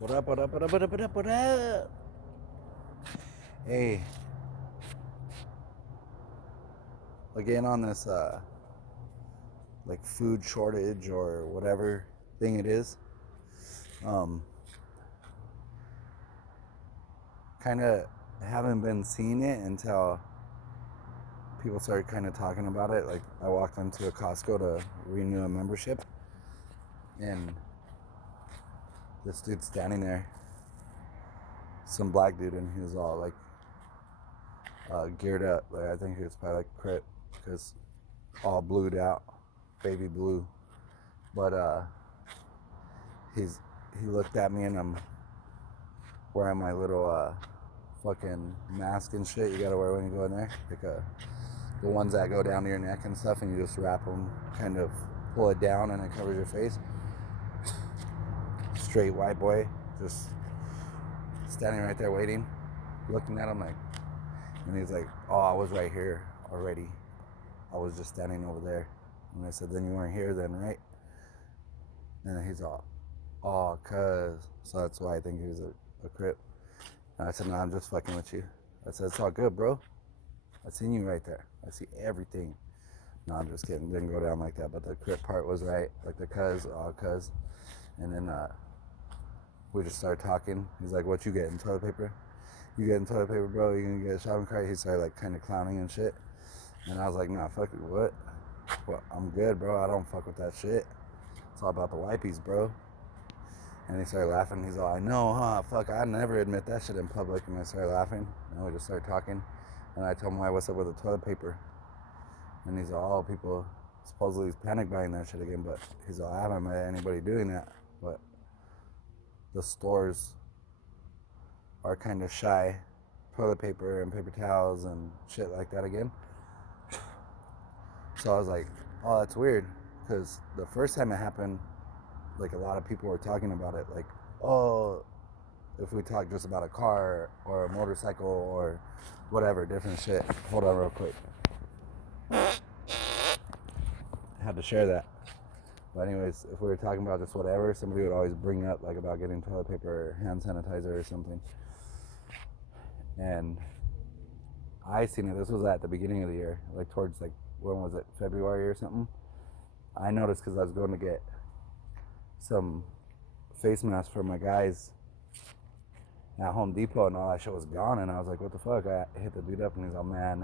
What up, what up, what up, what up, what up, what up? Hey, again on this like food shortage or whatever thing it is. Um, kind of haven't been seeing it until people started kind of talking about it. Like I walked into a Costco to renew a membership, and this dude standing there, some black dude, and he was all like geared up. Like I think he was probably like Crip, because all blued out, baby blue. But he looked at me, and I'm wearing my little fucking mask and shit you gotta wear when you go in there, like the ones that go down to your neck and stuff, and you just wrap them, kind of pull it down, and it covers your face. Straight white boy, just standing right there waiting, looking at him like, and he's like, "Oh, I was right here already. I was just standing over there." And I said, "Then you weren't here then, right?" And he's all, "Oh, cuz." So that's why I think he was a Crip. And I said, "No, I'm just fucking with you." I said, "It's all good, bro. I seen you right there. I see everything." No, I'm just kidding. Didn't go down like that. But the Crip part was right. Like the cuz, all cuz. And then we just started talking. He's like, "What you getting? Toilet paper? You getting toilet paper, bro? You gonna get a shopping cart?" He started like kind of clowning and shit. And I was like, "Nah, fuck it. What? Well, I'm good, bro. I don't fuck with that shit. It's all about the wipies, bro." And he started laughing. He's all, "I know, huh? Fuck, I never admit that shit in public." And I started laughing. And we just started talking. And I told him, "Why, what's up with the toilet paper?" And he's all, "Oh, people supposedly he's panic buying that shit again." But he's all, "I haven't met anybody doing that. But the stores are kind of shy. Toilet paper and paper towels and shit like that again." So I was like, "Oh, that's weird." Because the first time it happened, like a lot of people were talking about it. Like, "Oh, if we talk just about a car or a motorcycle or whatever, different shit." Hold on real quick. I had to share that. But anyways, if we were talking about just whatever, somebody would always bring up like about getting toilet paper or hand sanitizer or something. And I seen it. This was at the beginning of the year, like towards like, when was it, February or something. I noticed because I was going to get some face masks for my guys at Home Depot, and all that shit was gone. And I was like, "What the fuck?" I hit the dude up, and he's like, "Man,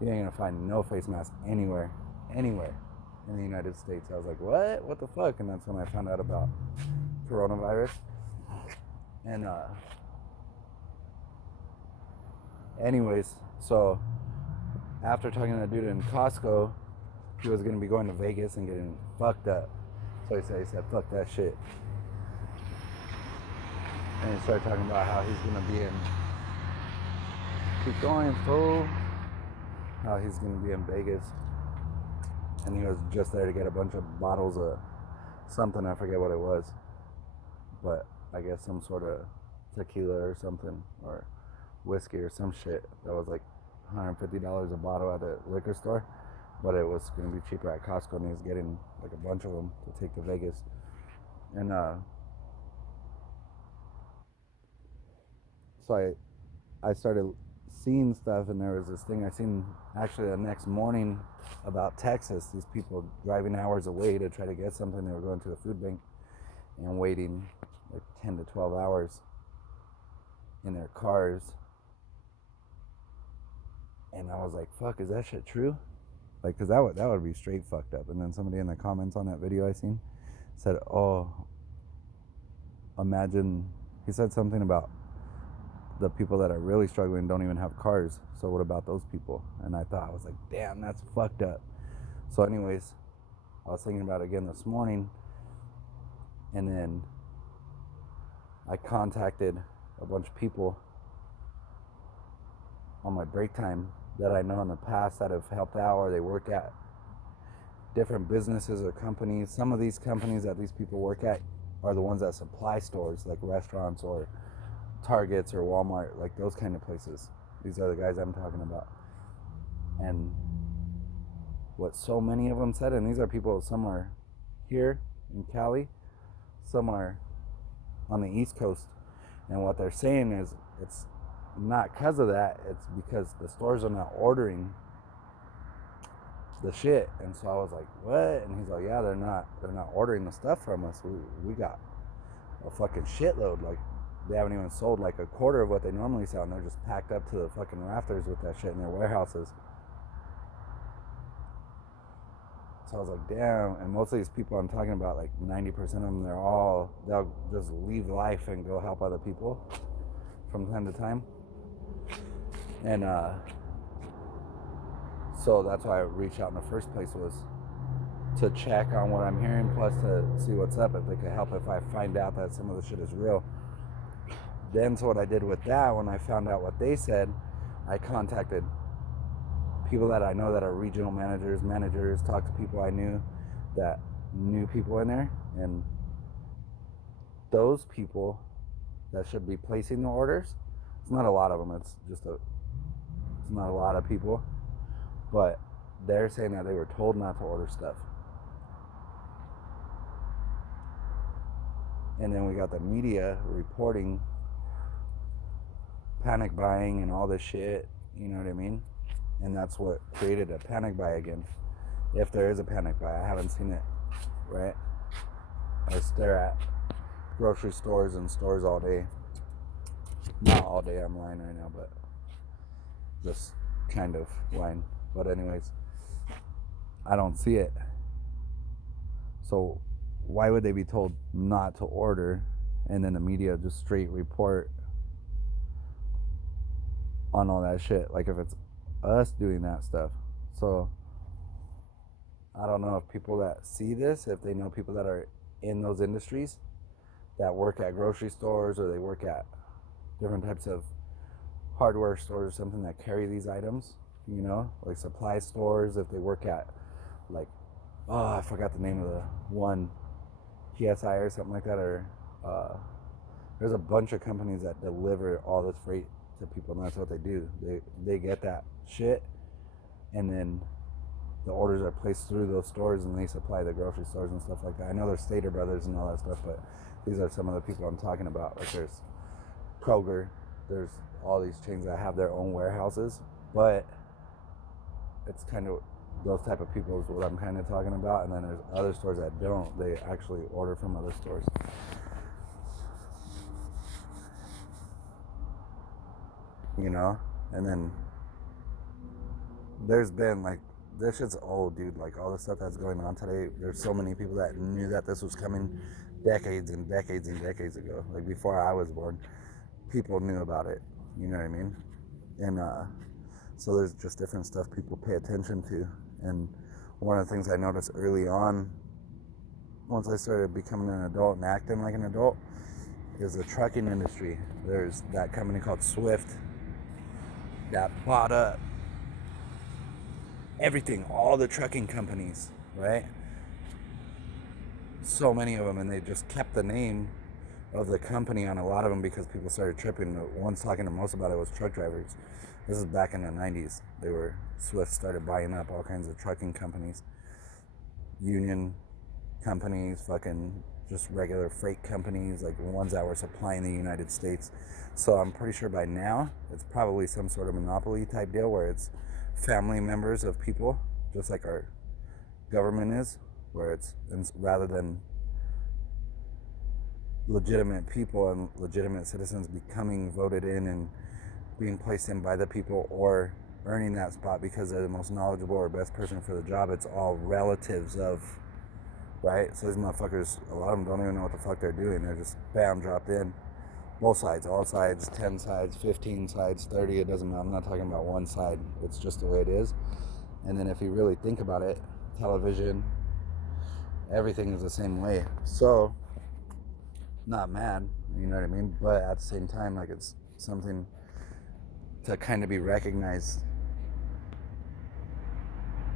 you ain't gonna find no face mask anywhere in the United States." I was like, What the fuck?" And that's when I found out about coronavirus. And anyways, so after talking to that dude in Costco, he was gonna be going to Vegas and getting fucked up. So he said, "Fuck that shit." And he started talking about how he's gonna be in, keep going, fool. How he's gonna be in Vegas, and he was just there to get a bunch of bottles of something. I forget what it was, but I guess some sort of tequila or something, or whiskey or some shit that was like $150 a bottle at a liquor store, but it was going to be cheaper at Costco, and he was getting like a bunch of them to take to Vegas. And so I started seeing stuff, and there was this thing I seen actually the next morning about Texas. These people driving hours away to try to get something. They were going to a food bank and waiting like 10 to 12 hours in their cars. And I was like, "Fuck, is that shit true?" Like, cause that would be straight fucked up. And then somebody in the comments on that video I seen said, "Oh, imagine," he said something about the people that are really struggling don't even have cars. So what about those people? And I thought, I was like, damn, that's fucked up. So anyways, I was thinking about it again this morning, and then I contacted a bunch of people on my break time that I know in the past that have helped out, or they work at different businesses or companies. Some of these companies that these people work at are the ones that supply stores, like restaurants or Targets or Walmart, like those kind of places. These are the guys I'm talking about. And what so many of them said, and these are people, some are here in Cali, some are on the East Coast. And what they're saying is it's not because of that, it's because the stores are not ordering the shit. And so I was like, what? And he's like, yeah, they're not ordering the stuff from us. We got a fucking shitload. Like, they haven't even sold like a quarter of what they normally sell, and they're just packed up to the fucking rafters with that shit in their warehouses. So I was like, damn. And most of these people I'm talking about, like 90% of them, they'll just leave life and go help other people from time to time. And so that's why I reached out in the first place, was to check on what I'm hearing, plus to see what's up, if they could help if I find out that some of the shit is real. Then, so what I did with that, when I found out what they said, I contacted people that I know that are regional managers, talked to people I knew that knew people in there, and those people that should be placing the orders, it's not a lot of them, it's not a lot of people, but they're saying that they were told not to order stuff. And then we got the media reporting panic buying and all this shit, you know what I mean? And that's what created a panic buy again. If there is a panic buy, I haven't seen it, right? I stare at grocery stores and stores all day. Not all day, I'm lying right now, but just kind of lying. But anyways, I don't see it. So why would they be told not to order, and then the media just straight report on all that shit, like if it's us doing that stuff? So I don't know if people that see this, if they know people that are in those industries, that work at grocery stores, or they work at different types of hardware stores or something that carry these items, you know, like supply stores, if they work at like, I forgot the name of the one, PSI or something like that, or there's a bunch of companies that deliver all this freight to people, and that's what they do. They get that shit, and then the orders are placed through those stores, and they supply the grocery stores and stuff like that. I know there's Stater Brothers and all that stuff, but these are some of the people I'm talking about. Like there's Kroger, there's all these chains that have their own warehouses, but it's kind of those type of people is what I'm kind of talking about. And then there's other stores that don't. They actually order from other stores. You know? And then there's been like, this shit's old, dude. Like all the stuff that's going on today, there's so many people that knew that this was coming decades and decades and decades ago. Like before I was born, people knew about it. You know what I mean? And so there's just different stuff people pay attention to. And one of the things I noticed early on, once I started becoming an adult and acting like an adult, is the trucking industry. There's that company called Swift that bought up everything, all the trucking companies, right? So many of them, and they just kept the name of the company on a lot of them because people started tripping. The ones talking the most about it was truck drivers. This is back in the 90s. Swift started buying up all kinds of trucking companies, union companies, fucking just regular freight companies, like ones that were supplying the United States. So I'm pretty sure by now it's probably some sort of monopoly type deal where it's family members of people, just like our government is, where it's rather than legitimate people and legitimate citizens becoming voted in and being placed in by the people or earning that spot because they're the most knowledgeable or best person for the job. It's all relatives of, right? So these motherfuckers, a lot of them don't even know what the fuck they're doing. They're just bam, dropped in. Both sides, all sides, 10 sides, 15 sides, 30, it doesn't matter. I'm not talking about one side. It's just the way it is. And then if you really think about it, television, everything is the same way. So, not mad, you know what I mean? But at the same time, like it's something to kind of be recognized,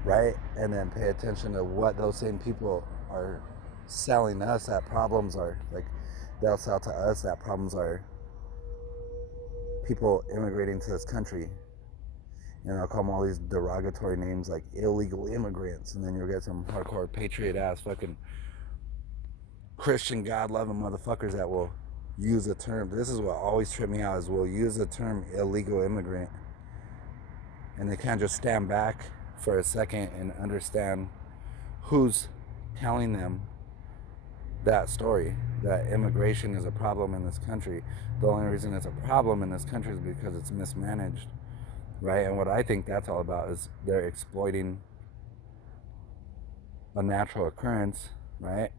right? And then pay attention to what those same people are selling us that problems are. Like they'll sell to us that problems are people immigrating to this country, and they'll call them all these derogatory names like illegal immigrants, and then you'll get some hardcore patriot ass fucking Christian God loving motherfuckers that will use the term, this is what always tripped me out, is we'll use the term illegal immigrant, and they can't just stand back for a second and understand who's telling them that story, that immigration is a problem in this country. The only reason it's a problem in this country is because it's mismanaged, right? And what I think that's all about is they're exploiting a natural occurrence, right,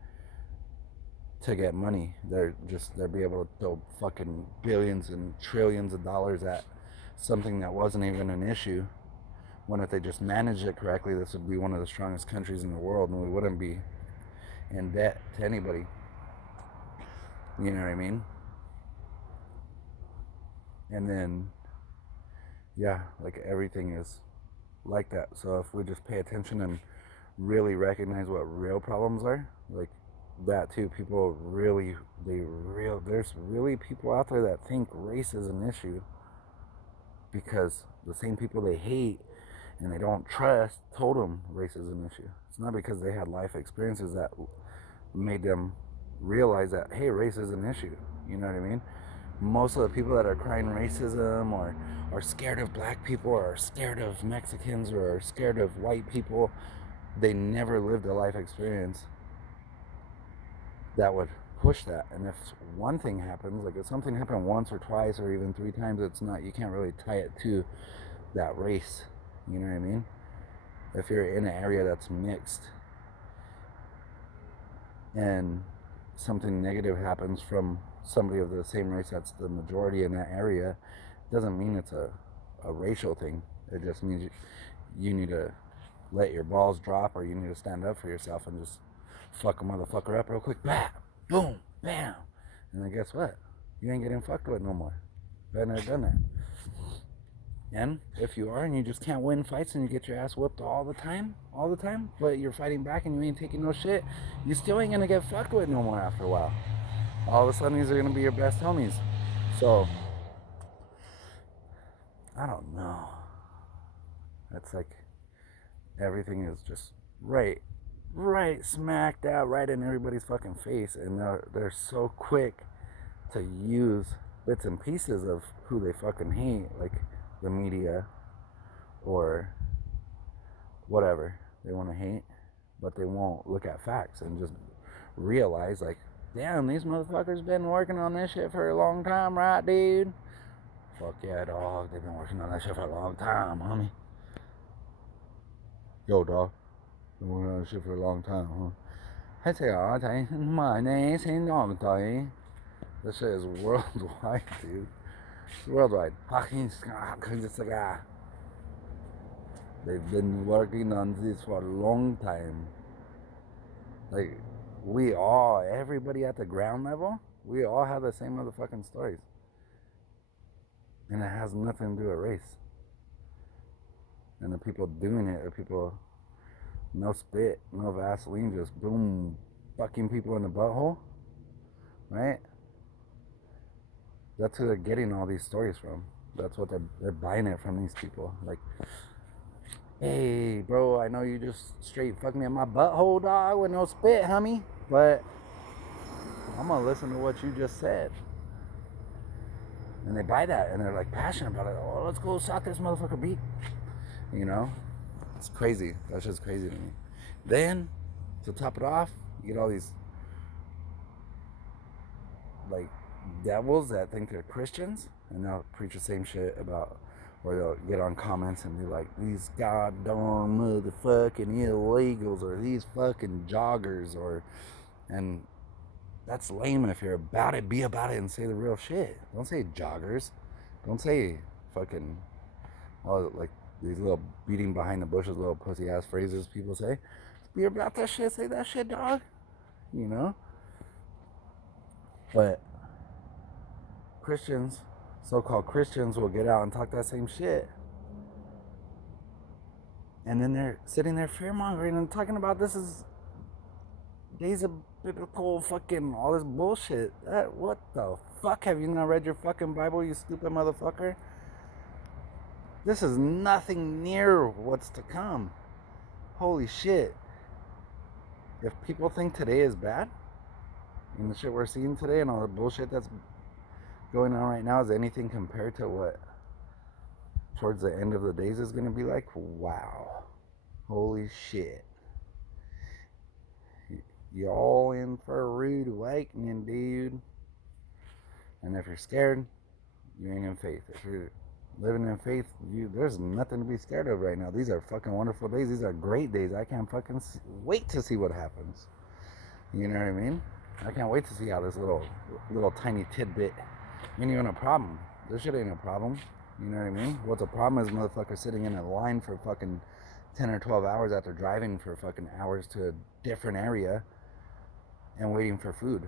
to get money. They'll be able to throw fucking billions and trillions of dollars at something that wasn't even an issue, when if they just managed it correctly, this would be one of the strongest countries in the world, and we wouldn't be in debt to anybody. You know what I mean? And then, yeah, like everything is like that. So if we just pay attention and really recognize what real problems are, like that too, there's really people out there that think race is an issue, because the same people they hate and they don't trust told them race is an issue. It's not because they had life experiences that made them realize that, hey, race is an issue. You know what I mean? Most of the people that are crying racism, or are scared of black people, or are scared of Mexicans, or are scared of white people, they never lived a life experience that would push that. And if one thing happens, like if something happened once or twice or even 3 times, you can't really tie it to that race. You know what I mean? If you're in an area that's mixed and something negative happens from somebody of the same race that's the majority in that area, it doesn't mean it's a racial thing. It just means you need to let your balls drop, or you need to stand up for yourself and just fuck a motherfucker up real quick. Bam, boom, bam. And then guess what? You ain't getting fucked with no more. I've never done that. And if you are, and you just can't win fights, and you get your ass whooped all the time, but you're fighting back and you ain't taking no shit, you still ain't gonna get fucked with no more after a while. All of a sudden, these are gonna be your best homies. So, I don't know. It's like everything is just right smack dab right in everybody's fucking face, and they're so quick to use bits and pieces of who they fucking hate, like the media or whatever they want to hate, but they won't look at facts and just realize, like, damn, these motherfuckers been working on this shit for a long time, right, dude? Fuck yeah, dog, they've been working on that shit for a long time, homie. Yo, dog, been working on that shit for a long time, huh? This shit is worldwide, dude. It's worldwide. They've been working on this for a long time. Like, everybody at the ground level, we all have the same motherfucking stories. And it has nothing to do with race. And the people doing it are people, no spit, no Vaseline, just boom, fucking people in the butthole, right? That's who they're getting all these stories from. That's what they're buying it from, these people. Like, hey, bro, I know you just straight fucked me in my butthole, dog, with no spit, homie, but I'm gonna listen to what you just said. And they buy that, and they're like passionate about it. Oh, let's go suck this motherfucker beat. You know? It's crazy. That's just crazy to me. Then, to top it off, you get all these, like, devils that think they're Christians, and they'll preach the same shit about, or they'll get on comments and be like, these goddamn motherfucking illegals, or these fucking joggers, and that's lame. If you're about it, be about it and say the real shit. Don't say joggers. Don't say fucking, like these little beating behind the bushes, little pussy ass phrases people say. Be about that shit, say that shit, dog. You know? But Christians, so-called Christians, will get out and talk that same shit. And then they're sitting there fear-mongering and talking about this is days of biblical fucking all this bullshit. What the fuck? Have you not read your fucking Bible, you stupid motherfucker? This is nothing near what's to come. Holy shit. If people think today is bad, And the shit we're seeing today and all the bullshit that's going on right now is anything compared to what towards the end of the days is going to be like. Wow. Holy shit. Y'all in for a rude awakening, dude. And if you're scared, you ain't in faith. If you're living in faith, there's nothing to be scared of right now. These are fucking wonderful days. These are great days. I can't fucking wait to see what happens. You know what I mean? I can't wait to see how this little tiny tidbit ain't even a problem. This shit ain't a problem. You know what I mean? What's a problem is motherfuckers sitting in a line for fucking 10 or 12 hours after driving for fucking hours to a different area and waiting for food.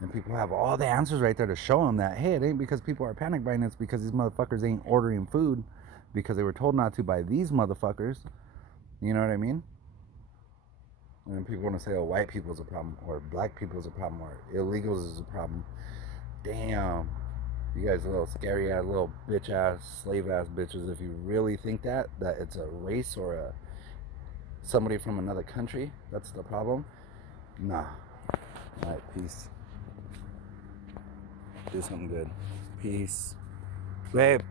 And people have all the answers right there to show them that, hey, it ain't because people are panic buying, it's because these motherfuckers ain't ordering food because they were told not to by these motherfuckers. You know what I mean? And then people want to say, oh, white people's a problem, or black people's a problem, or illegals is a problem. Damn. You guys are little scary ass, little bitch ass, slave ass bitches. If you really think that it's a race or somebody from another country, that's the problem. Nah. Alright, peace. Do something good. Peace. Babe.